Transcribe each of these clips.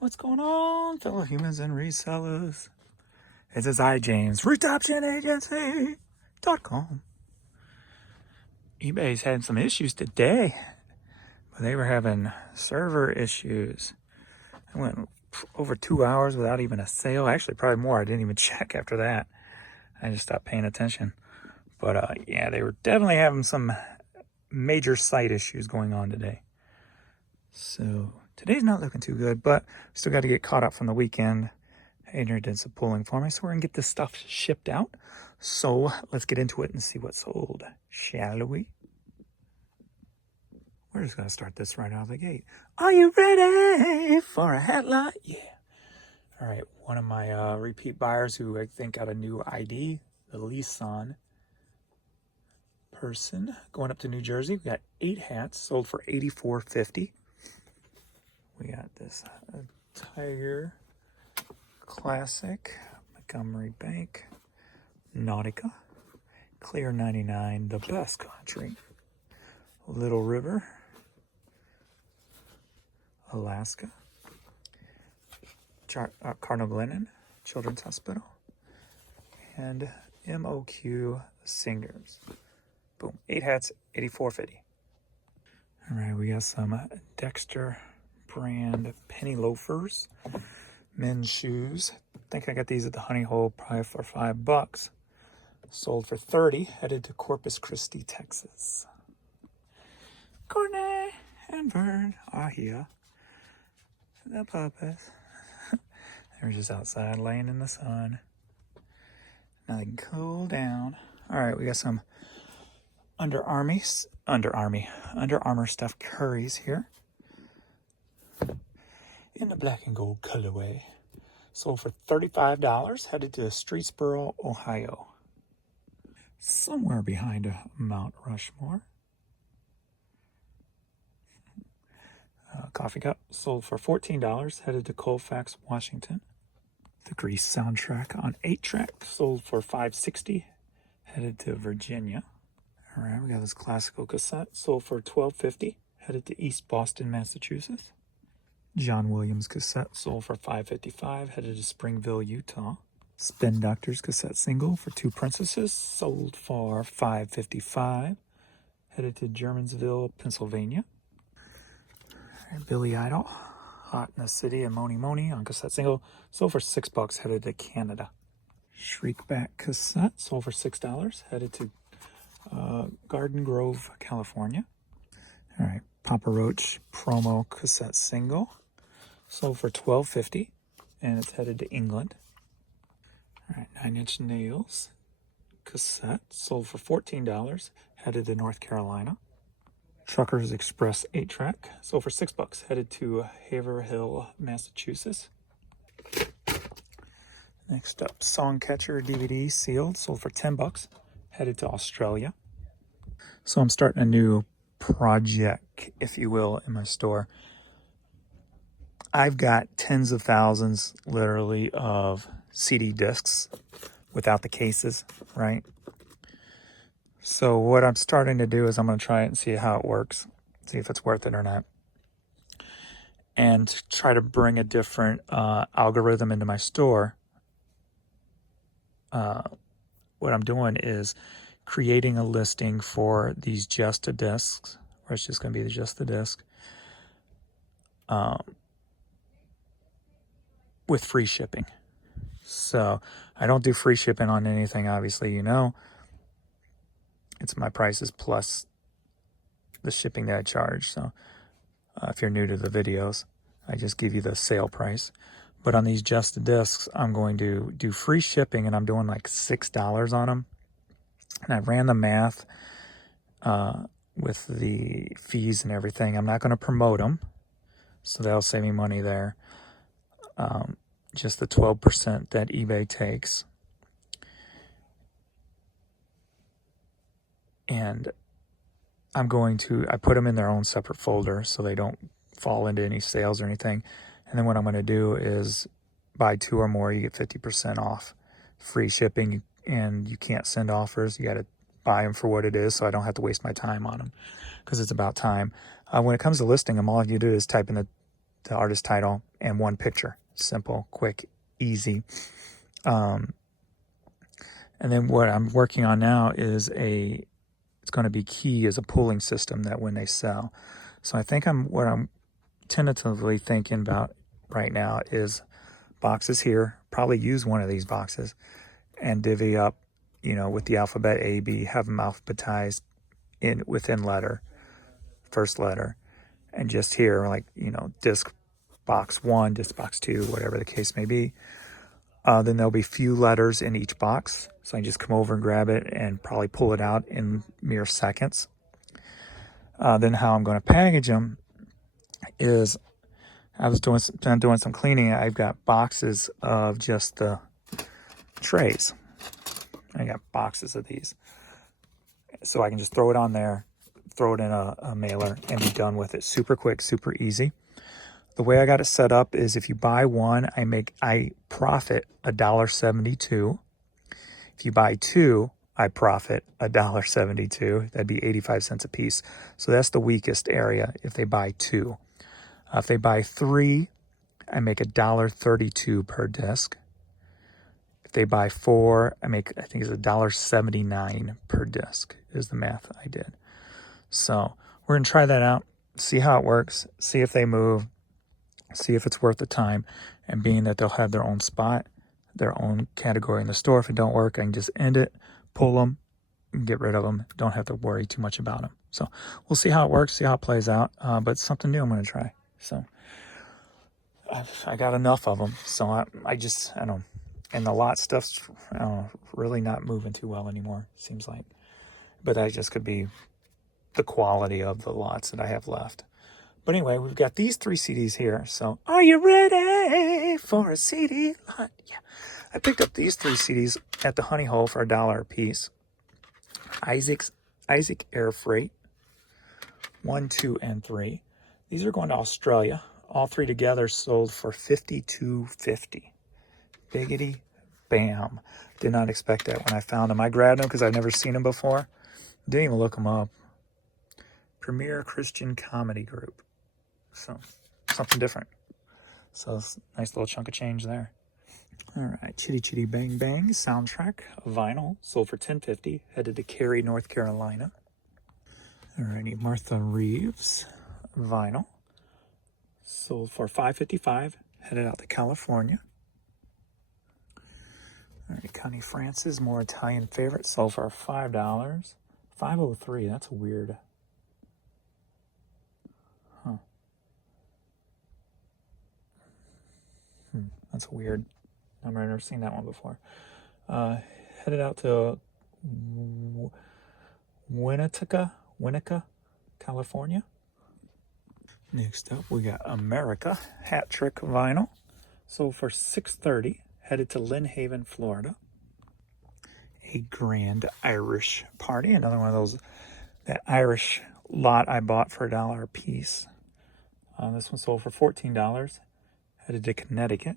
What's going on, fellow humans and resellers? It's iJames, RootOptionAgency.com. eBay's had some issues today, but they were having server issues. I went over 2 hours without even a sale. Actually, probably more. I didn't even check after that. I just stopped paying attention. But yeah, they were definitely having some major site issues going on today. So today's not looking too good, but still got to get caught up from the weekend. Adrian did some pulling for me, so we're gonna get this stuff shipped out. So let's get into it and see what's sold, shall we? We're just gonna start this right out of the gate. Are you ready for a headline? Yeah. All right, one of my repeat buyers who I think got a new ID, the Lisan person, going up to New Jersey. We got 8 hats sold for $84.50. We got this Tiger Classic, Montgomery Bank, Nautica, Clear 99, the best country, Little River, Alaska, Cardinal Glennon Children's Hospital, and MOQ Singers. Boom, 8 hats, $84.50. All right, we got some Dexter brand penny loafers, men's shoes. I think I got these at the Honey Hole probably for $5. Sold for $30, headed to Corpus Christi, Texas. Courtney and Vern are here. The puppies. They're just outside laying in the sun. Now they can cool down. All right, we got some Under Armour stuffed curries here. In the black and gold colorway. Sold for $35, headed to Streetsboro, Ohio. Somewhere behind Mount Rushmore. Coffee cup sold for $14, headed to Colfax, Washington. The Grease soundtrack on 8-track sold for $5.60, headed to Virginia. All right, we got this classical cassette sold for $12.50, headed to East Boston, Massachusetts. John Williams cassette sold for $5.55, headed to Springville, Utah. Spin Doctors cassette single for 2 Princesses sold for $5.55, headed to Germansville, Pennsylvania. Billy Idol, Hot in the City and Moni Moni on cassette single, sold for $6, headed to Canada. Shriekback cassette sold for $6, headed to Garden Grove, California. All right, Papa Roach promo cassette single, sold for $12.50, and it's headed to England. All right, 9 Inch Nails cassette sold for $14, headed to North Carolina. Truckers Express 8-track sold for $6, headed to Haverhill, Massachusetts. Next up, Songcatcher DVD sealed, sold for $10, headed to Australia. So I'm starting a new project, if you will, in my store. I've got tens of thousands, literally, of CD discs without the cases, right? So what I'm starting to do is I'm going to try it and see how it works, see if it's worth it or not, and try to bring a different algorithm into my store. What I'm doing is creating a listing for these just a discs, where it's just going to be just the disc, with free shipping. So I don't do free shipping on anything, obviously, you know. It's my prices plus the shipping that I charge. So if you're new to the videos, I just give you the sale price. But on these just the discs, I'm going to do free shipping, and I'm doing like $6 on them. And I ran the math with the fees and everything. I'm not going to promote them, so that'll save me money there. Just the 12% that eBay takes. And I put them in their own separate folder so they don't fall into any sales or anything. And then what I'm going to do is buy 2 or more, you get 50% off. Free shipping, and you can't send offers. You got to buy them for what it is, so I don't have to waste my time on them, because it's about time. When it comes to listing them, all you do is type in the the artist title, and one picture. Simple, quick, easy. And then what I'm working on now is it's going to be key as a pooling system that when they sell. So I think what I'm tentatively thinking about right now is boxes here, probably use one of these boxes and divvy up, with the alphabet A, B, have them alphabetized within letter, first letter, and just here, like, disc box 1, disc box 2, whatever the case may be. Then there'll be few letters in each box. So I just come over and grab it and probably pull it out in mere seconds. Then how I'm going to package them is I was doing some cleaning. I've got boxes of just the trays. I got boxes of these. So I can just throw it on there, throw it in a mailer, and be done with it. Super quick, super easy. The way I got it set up is if you buy one, I profit $1.72. If you buy two, I profit $1.72. That'd be 85 cents a piece. So that's the weakest area if they buy two. If they buy three, I make $1.32 per disc. If they buy four, I think it's $1.79 per disc is the math I did. So we're going to try that out, see how it works, see if they move, see if it's worth the time. And being that they'll have their own spot, their own category in the store, if it don't work, I can just end it, pull them, and get rid of them. Don't have to worry too much about them. So we'll see how it works, see how it plays out. But it's something new I'm going to try. So I got enough of them. So I don't. And the lot stuff's really not moving too well anymore, seems like. But that just could be the quality of the lots that I have left. But anyway, we've got these 3 CDs here. So are you ready for a CD lot? Yeah. I picked up these 3 CDs at the Honey Hole for $1 a piece. Isaac Air Freight, 1, 2, and 3. These are going to Australia. All 3 together sold for $52.50. Biggity bam. Did not expect that when I found them. I grabbed them because I've never seen them before. Didn't even look them up. Premier Christian Comedy Group. So, something different. So, nice little chunk of change there. All right, Chitty Chitty Bang Bang soundtrack, vinyl, sold for $10.50, headed to Cary, North Carolina. All righty, Martha Reeves, vinyl, sold for $5.55, headed out to California. All right, Connie Francis, More Italian Favorite, sold for $5. $5.03, that's weird. Huh. That's weird. I've never seen that one before. Headed out to Winnetka, California. Next up, we got America Hat Trick Vinyl. Sold for $6.30. Headed to Lynn Haven, Florida. A Grand Irish Party. Another one of those, that Irish lot I bought for $1 a piece. This one sold for $14. Headed to Connecticut.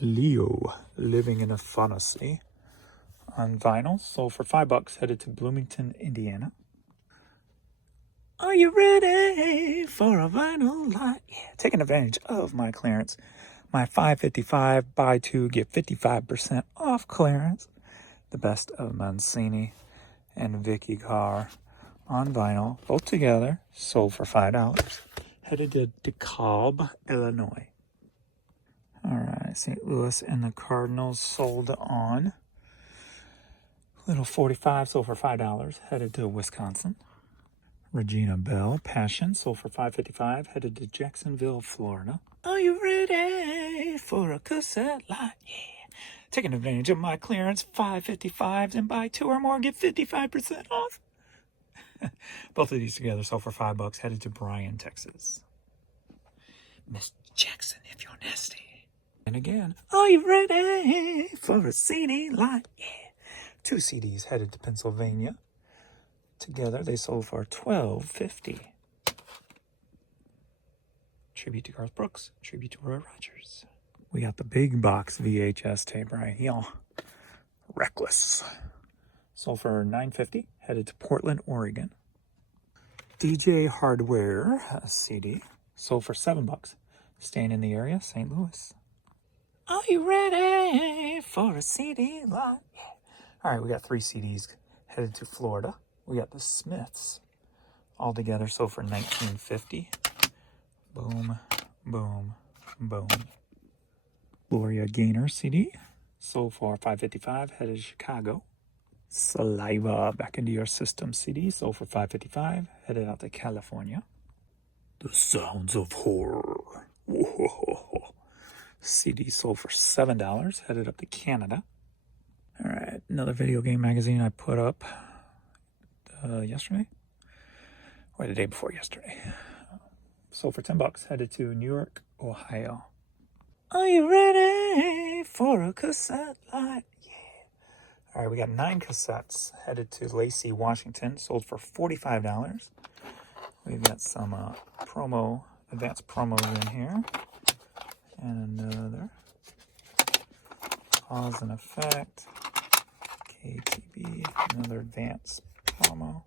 Leo, Living in a Fantasy, on vinyl, sold for $5, headed to Bloomington, Indiana. Are you ready for a vinyl lot? Yeah, taking advantage of my clearance. My $5.55 buy 2 get 55% off clearance. The Best of Mancini and Vicky Carr on vinyl, both together, sold for $5, headed to DeKalb, Illinois. All right, St. Louis and the Cardinals sold on Little 45, sold for $5, headed to Wisconsin. Regina Belle, Passion, sold for $5.55, headed to Jacksonville, Florida. Are you ready for a cassette lot? Yeah. Taking advantage of my clearance, $5.55, and buy 2 or more, get 55% off. Both of these together sold for $5, headed to Bryan, Texas. Miss Jackson, if you're nasty. And again, are you ready for a CD lot? Yeah. 2 CDs headed to Pennsylvania. Together, they sold for $12.50. Tribute to Garth Brooks. Tribute to Roy Rogers. We got the big box VHS tape right here. Reckless. Sold for $9.50. Headed to Portland, Oregon. DJ Hardware CD. Sold for $7. Staying in the area, St. Louis. Are you ready for a CD lot? All right, we got 3 CDs headed to Florida. We got the Smiths all together, so for $19.50. Boom, boom, boom. Gloria Gaynor CD, sold for $5.55, headed to Chicago. Saliva Back Into Your System CD, sold for $5.55, headed out to California. The Sounds of Horror. Whoa. CD sold for $7, headed up to Canada. All right, another video game magazine I put up yesterday, or the day before yesterday. Sold for $10, headed to New York, Ohio. Are you ready for a cassette lot? Yeah. All right, we got 9 cassettes headed to Lacey, Washington, sold for $45. We've got some advanced promos in here. And another. Cause and Effect. KTB. Another advanced promo.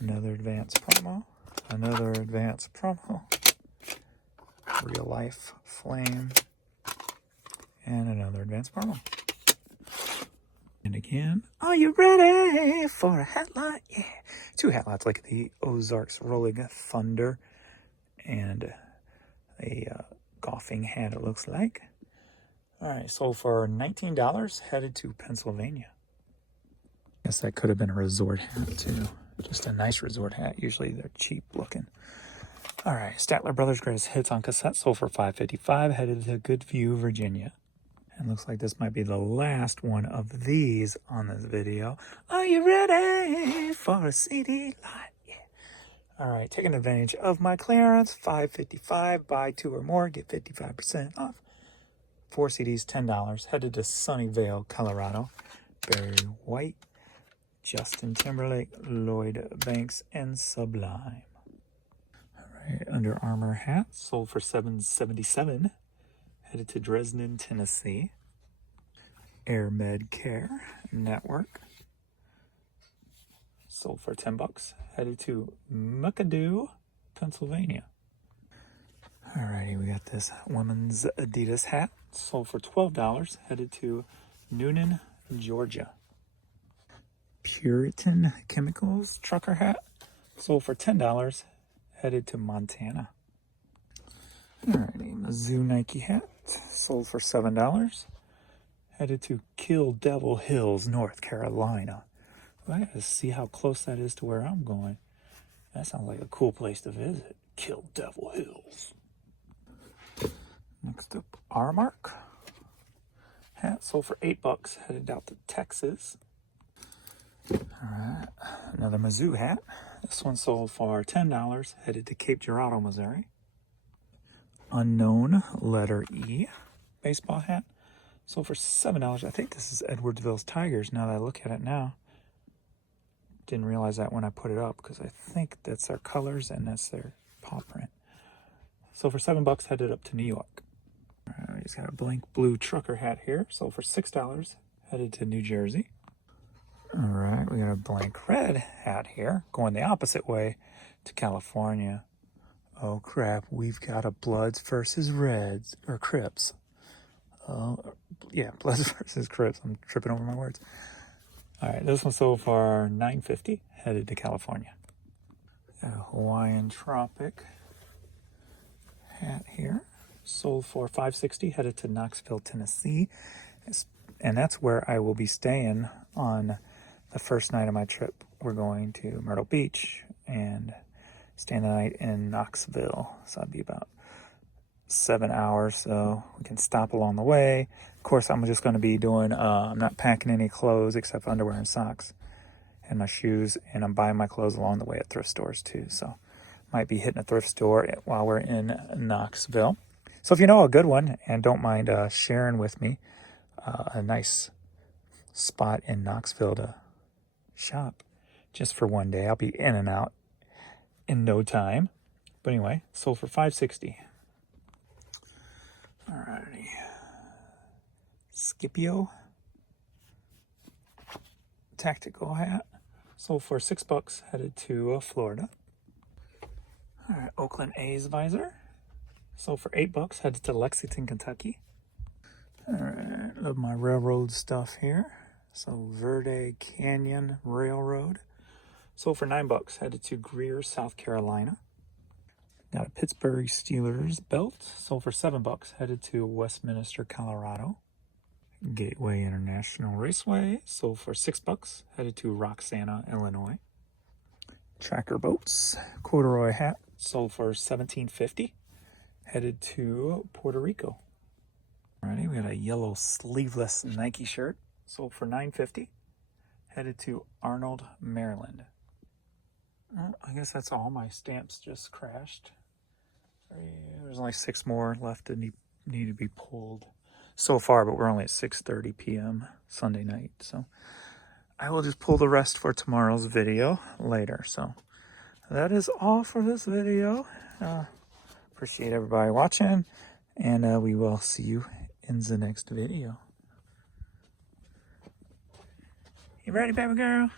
Another advanced promo. Another advanced promo. Real Life Flame. And another advanced promo. And again, are you ready for a hat lot? Yeah. 2 hat lots, like the Ozarks Rolling Thunder and a golfing hat, it looks like. All right, sold for $19, headed to Pennsylvania. Guess that could have been a resort hat too. Just a nice resort hat. Usually they're cheap looking. All right, Statler Brothers Greatest Hits on cassette, sold for $5.55, headed to Goodview, Virginia. And looks like this might be the last one of these on this video. Are you ready for a CD lot? Yeah. All right, taking advantage of my clearance, $5.55, buy 2 or more, get 55% off. 4 CDs, $10, headed to Sunnyvale, Colorado. Barry White, Justin Timberlake, Lloyd Banks, and Sublime. All right, Under Armour hat, sold for $7.77. Headed to Dresden, Tennessee. Air Med Care Network. Sold for $10. Headed to McAdoo, Pennsylvania. Alrighty, we got this woman's Adidas hat. Sold for $12. Headed to Noonan, Georgia. Puritan Chemicals trucker hat. Sold for $10. Headed to Montana. Alrighty, Mizzou Nike hat. Sold for $7. Headed to Kill Devil Hills, North Carolina. Well, I gotta see how close that is to where I'm going. That sounds like a cool place to visit. Kill Devil Hills. Next up, Armark hat. Sold for $8. Headed out to Texas. Alright, another Mizzou hat. This one sold for $10. Headed to Cape Girardeau, Missouri. Unknown Letter E baseball hat, sold for $7. I think this is Edwardsville's Tigers now that I look at it now. Didn't realize that when I put it up because I think that's their colors and that's their paw print. So for $7, headed up to New York. We just got a blank blue trucker hat here, sold for $6, headed to New Jersey. All right, we got a blank red hat here, going the opposite way to California. Oh crap, we've got a Bloods versus Reds, or Crips. Yeah, Bloods versus Crips. I'm tripping over my words. All right, this one sold for $9.50, headed to California. Got a Hawaiian Tropic hat here, sold for $5.60, headed to Knoxville, Tennessee. And that's where I will be staying on the first night of my trip. We're going to Myrtle Beach and staying the night in Knoxville. So I'd be about 7 hours, so we can stop along the way. Of course, I'm just going to be doing, I'm not packing any clothes except underwear and socks and my shoes, and I'm buying my clothes along the way at thrift stores too. So might be hitting a thrift store while we're in Knoxville. So if you know a good one and don't mind sharing with me a nice spot in Knoxville to shop just for one day, I'll be in and out in no time. But anyway, sold for $5.60. Alrighty. Scipio tactical hat, sold for $6, headed to Florida. Alright, Oakland A's visor, Sold for $8, headed to Lexington, Kentucky. All right, love my railroad stuff here. So Verde Canyon Railroad. Sold for $9, headed to Greer, South Carolina. Got a Pittsburgh Steelers belt. Sold for $7, headed to Westminster, Colorado. Gateway International Raceway. Sold for $6, headed to Roxana, Illinois. Tracker boats. Corduroy hat. Sold for $17.50, headed to Puerto Rico. Alrighty, we got a yellow sleeveless Nike shirt. Sold for $9.50, headed to Arnold, Maryland. I guess that's all. My stamps just crashed. There's only 6 more left that need to be pulled so far, but we're only at 6:30 p.m. Sunday night. So I will just pull the rest for tomorrow's video later. So that is all for this video. Appreciate everybody watching, and we will see you in the next video. You ready, baby girl?